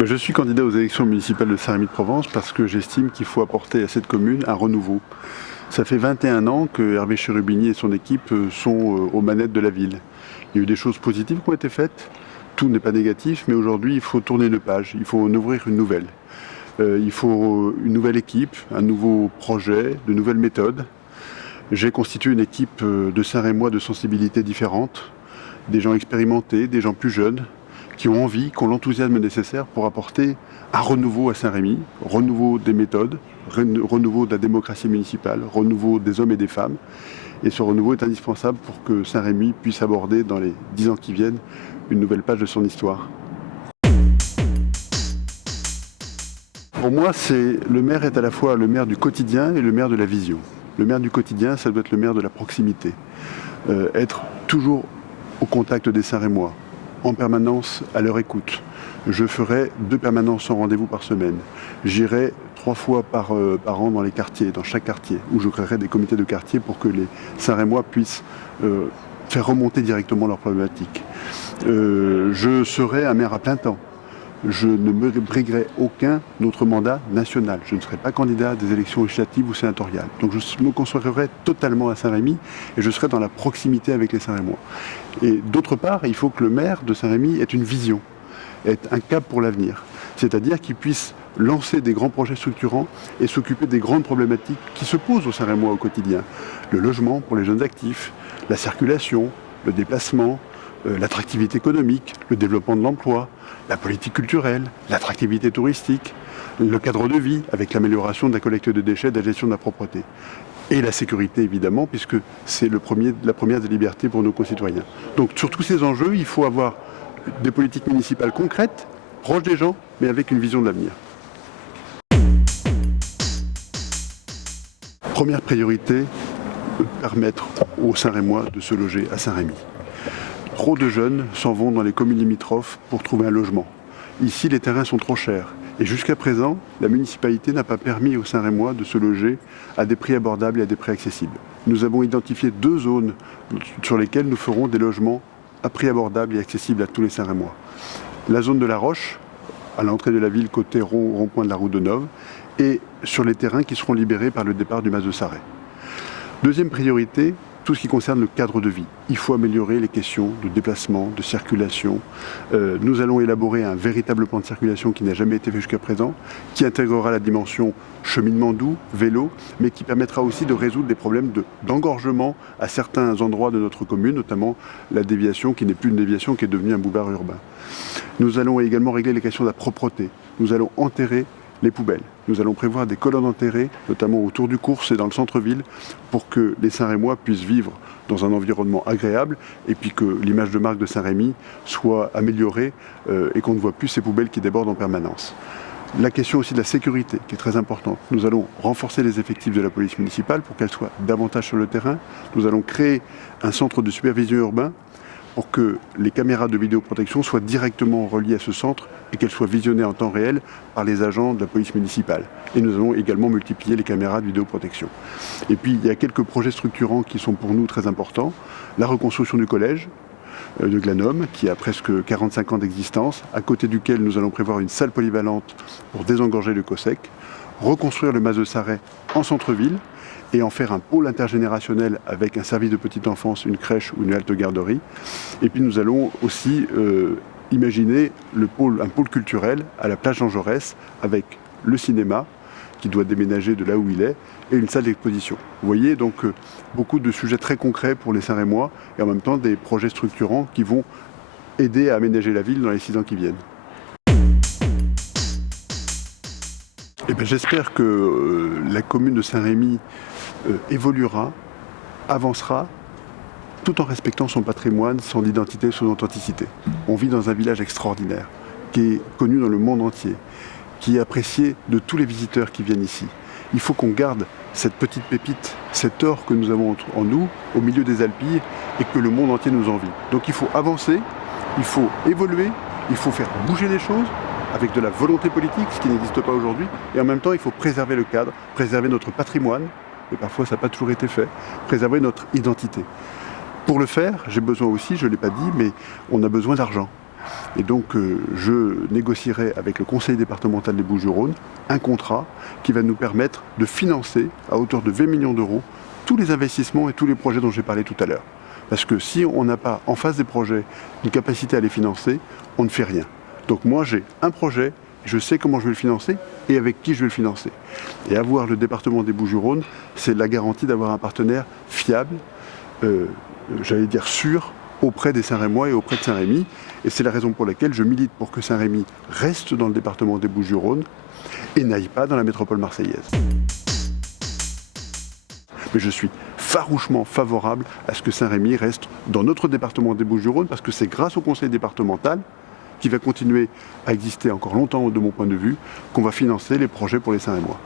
Je suis candidat aux élections municipales de Saint-Rémy-de-Provence parce que j'estime qu'il faut apporter à cette commune un renouveau. Ça fait 21 ans que Hervé Cherubini et son équipe sont aux manettes de la ville. Il y a eu des choses positives qui ont été faites, tout n'est pas négatif, mais aujourd'hui il faut tourner une page, il faut en ouvrir une nouvelle. Il faut une nouvelle équipe, un nouveau projet, de nouvelles méthodes. J'ai constitué une équipe de Saint-Rémois de sensibilités différentes, des gens expérimentés, des gens plus jeunes, qui ont envie, qui ont l'enthousiasme nécessaire pour apporter un renouveau à Saint-Rémy, renouveau des méthodes, renouveau de la démocratie municipale, renouveau des hommes et des femmes. Et ce renouveau est indispensable pour que Saint-Rémy puisse aborder dans les 10 ans qui viennent une nouvelle page de son histoire. Pour moi, le maire est à la fois le maire du quotidien et le maire de la vision. Le maire du quotidien, ça doit être le maire de la proximité. Être toujours au contact des Saint-Rémois, en permanence à leur écoute. Je ferai 2 permanences sans rendez-vous par semaine. J'irai 3 fois par an dans les quartiers, dans chaque quartier, où je créerai des comités de quartier pour que les Saint-Rémois puissent faire remonter directement leurs problématiques. Je serai un maire à plein temps. Je ne me briguerai aucun autre mandat national. Je ne serai pas candidat à des élections législatives ou sénatoriales. Donc je me consacrerai totalement à Saint-Rémy et je serai dans la proximité avec les Saint-Rémois. Et d'autre part, il faut que le maire de Saint-Rémy ait une vision, ait un cap pour l'avenir. C'est-à-dire qu'il puisse lancer des grands projets structurants et s'occuper des grandes problématiques qui se posent aux Saint-Rémois au quotidien. Le logement pour les jeunes actifs, la circulation, le déplacement, l'attractivité économique, le développement de l'emploi, la politique culturelle, l'attractivité touristique, le cadre de vie avec l'amélioration de la collecte de déchets, de la gestion de la propreté. Et la sécurité évidemment, puisque c'est la première des libertés pour nos concitoyens. Donc sur tous ces enjeux, il faut avoir des politiques municipales concrètes, proches des gens, mais avec une vision de l'avenir. Première priorité, permettre aux Saint-Rémois de se loger à Saint-Rémy. Trop de jeunes s'en vont dans les communes limitrophes pour trouver un logement. Ici, les terrains sont trop chers. Et jusqu'à présent, la municipalité n'a pas permis aux Saint-Rémois de se loger à des prix abordables et à des prix accessibles. Nous avons identifié 2 zones sur lesquelles nous ferons des logements à prix abordable et accessibles à tous les Saint-Rémois. La zone de la Roche, à l'entrée de la ville, côté rond-point de la route de Nove, et sur les terrains qui seront libérés par le départ du Mas de Sarret. Deuxième priorité, tout ce qui concerne le cadre de vie. Il faut améliorer les questions de déplacement, de circulation. Nous allons élaborer un véritable plan de circulation qui n'a jamais été fait jusqu'à présent, qui intégrera la dimension cheminement doux, vélo, mais qui permettra aussi de résoudre des problèmes d'engorgement à certains endroits de notre commune, notamment la déviation qui n'est plus une déviation, qui est devenue un boulevard urbain. Nous allons également régler les questions de la propreté. Nous allons enterrer les poubelles. Nous allons prévoir des colonnes enterrées, notamment autour du cours et dans le centre-ville, pour que les Saint-Rémois puissent vivre dans un environnement agréable et puis que l'image de marque de Saint-Rémy soit améliorée et qu'on ne voit plus ces poubelles qui débordent en permanence. La question aussi de la sécurité, qui est très importante. Nous allons renforcer les effectifs de la police municipale pour qu'elle soit davantage sur le terrain. Nous allons créer un centre de supervision urbain pour que les caméras de vidéoprotection soient directement reliées à ce centre et qu'elles soient visionnées en temps réel par les agents de la police municipale. Et nous allons également multiplier les caméras de vidéoprotection. Et puis, il y a quelques projets structurants qui sont pour nous très importants. La reconstruction du collège de Glanum, qui a presque 45 ans d'existence, à côté duquel nous allons prévoir une salle polyvalente pour désengorger le COSEC, reconstruire le Mas de Sarret en centre-ville, et en faire un pôle intergénérationnel avec un service de petite enfance, une crèche ou une halte garderie. Et puis nous allons aussi imaginer un pôle culturel à la plage Jean Jaurès avec le cinéma qui doit déménager de là où il est et une salle d'exposition. Vous voyez donc beaucoup de sujets très concrets pour les Saint-Rémois et en même temps des projets structurants qui vont aider à aménager la ville dans les 6 ans qui viennent. J'espère que la commune de Saint-Rémy évoluera, avancera, tout en respectant son patrimoine, son identité, son authenticité. On vit dans un village extraordinaire, qui est connu dans le monde entier, qui est apprécié de tous les visiteurs qui viennent ici. Il faut qu'on garde cette petite pépite, cet or que nous avons en nous, au milieu des Alpilles, et que le monde entier nous envie. Donc il faut avancer, il faut évoluer, il faut faire bouger les choses, avec de la volonté politique, ce qui n'existe pas aujourd'hui, et en même temps il faut préserver le cadre, préserver notre patrimoine, et parfois ça n'a pas toujours été fait, préserver notre identité. Pour le faire, j'ai besoin aussi, je ne l'ai pas dit, mais on a besoin d'argent. Et donc je négocierai avec le conseil départemental des Bouches-du-Rhône un contrat qui va nous permettre de financer à hauteur de 20 millions d'euros tous les investissements et tous les projets dont j'ai parlé tout à l'heure. Parce que si on n'a pas en face des projets une capacité à les financer, on ne fait rien. Donc moi j'ai un projet, je sais comment je vais le financer et avec qui je vais le financer. Et avoir le département des Bouches-du-Rhône, c'est la garantie d'avoir un partenaire fiable, j'allais dire sûr, auprès des Saint-Rémois et auprès de Saint-Rémy. Et c'est la raison pour laquelle je milite pour que Saint-Rémy reste dans le département des Bouches-du-Rhône et n'aille pas dans la métropole marseillaise. Mais je suis farouchement favorable à ce que Saint-Rémy reste dans notre département des Bouches-du-Rhône parce que c'est grâce au conseil départemental, qui va continuer à exister encore longtemps de mon point de vue, qu'on va financer les projets pour les Saint-Rémois.